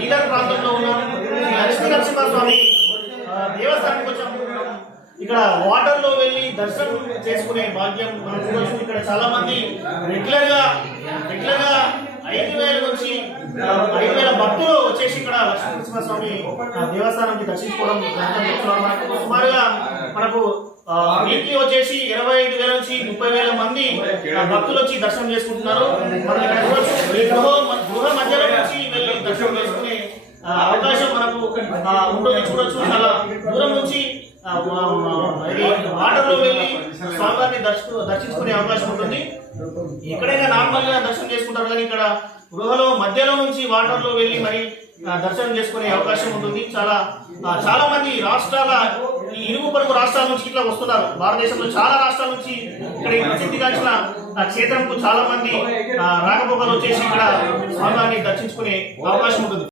బీదర్ ప్రాంతంలో ఉన్న లక్ష్మీ నరసింహస్వామి దేవస్థానానికి వచ్చాము. ఇక్కడ వాటర్ లో వెళ్ళి దర్శనం చేసుకునే భాగ్యం మనం చూడొచ్చు. ఇక్కడ చాలా మంది రెగ్యులర్ గా 5,000 నుంచి 5,000 భక్తులు వచ్చేసి ఇక్కడ లక్ష్మీ నరసింహస్వామి దేవస్థానానికి దర్శించుకోవడం మనకు సుమారుగా మనకు వీటికి వచ్చేసి 25,000 నుంచి 30,000 మంది భక్తులు వచ్చి దర్శనం చేసుకుంటున్నారు. మనం ఇక్కడ చూడొచ్చు. గృహ మధ్యలో నుంచి వెళ్ళి దర్శనం చేసుకునే అవకాశం మనకు ఉంటుంది. చూడొచ్చు. చాలా దూరం నుంచి వాటర్ లో వెళ్ళి స్వామివారిని దర్శించుకునే అవకాశం ఉంటుంది. ఎక్కడైనా నార్మల్ గా దర్శనం చేసుకుంటారు, కానీ ఇక్కడ గృహలో మధ్యలో నుంచి వాటర్ లో వెళ్ళి మరి దర్శనం చేసుకునే అవకాశం ఉంటుంది. చాలా మంది రాష్ట్రాల ఈ ఇరుగు పొరుగు రాష్ట్రాల నుంచి ఇట్లా వస్తున్నారు. భారతదేశంలో చాలా రాష్ట్రాల నుంచి ఇక్కడ ఈ ప్రసిద్ధిగాంచిన క్షేత్రంకు చాలా మంది రాకపోకలు వచ్చేసి ఇక్కడ స్వామివారిని దర్శించుకునే అవకాశం ఉంటుంది.